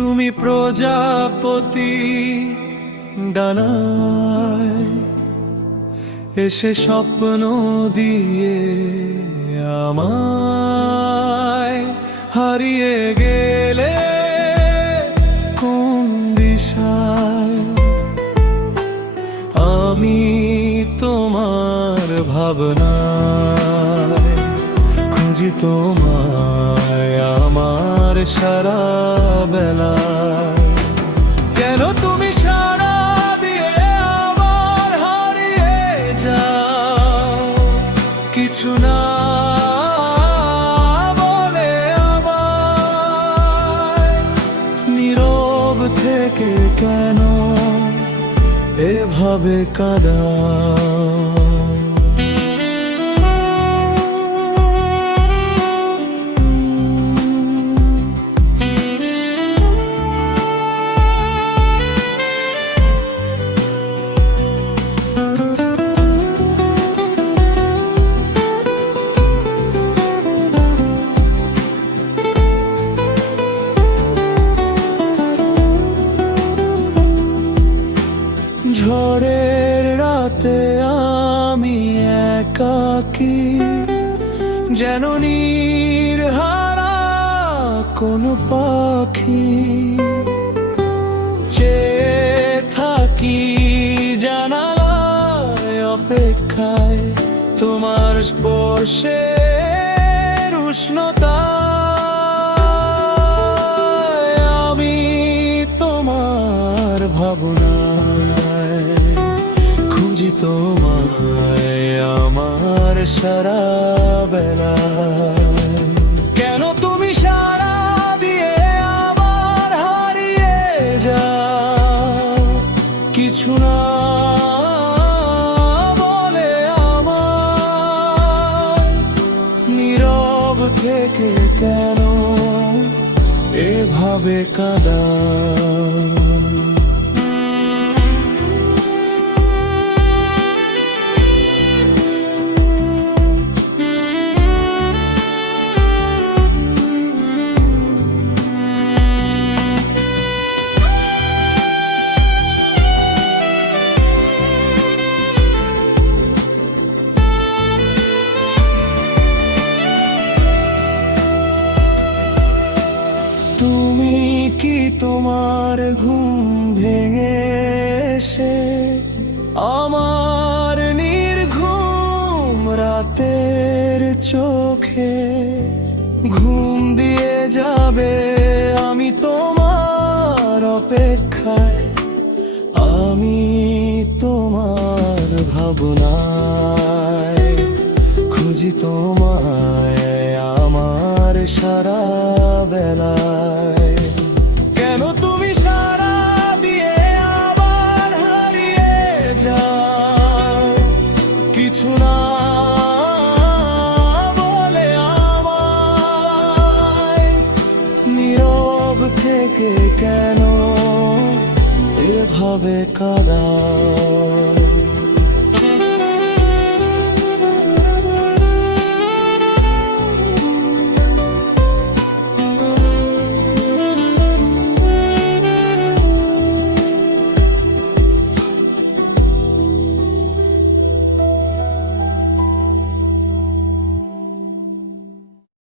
তুমি প্রজাপতি ডানায় এসে স্বপ্ন দিয়ে আমায় হারিয়ে গেলে কোন দিশায়? আমি তোমার ভাবনা খুঁজি তোমার সারা বেলা। কেন তুমি সারা দিয়ে আমার হারিয়ে যাও? কিছু না বলে আমায়। নীরব থেকে কেন এভাবে কাদা একাকি যেন হারা কোনো পাখি। চেয়ে থাকি জানালায় অপেক্ষায়, তোমার স্পর্শের উষ্ণতা আমি তোমার ভাবনায় আমার সারা বেলা। কেন তুমি সারা দিয়ে আবার হারিয়ে যা কিছু না বলে আমার নীরব থেকে কেন এভাবে কাদা তোমার ঘুম ভেঙে এসে আমার নির্ঘুম রাতের চোখে ঘুম দিয়ে যাবে আমি তোমার অপেক্ষায়, আমি তোমার ভাবনায় খুঁজি তোমায় আমার সারা বেলায়। কেন কাদা।